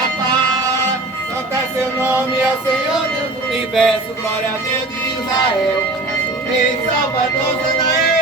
da paz. Santo é seu nome, é o Senhor Deus do universo. Glória a Deus de Israel. Rei Salvador, Zanael.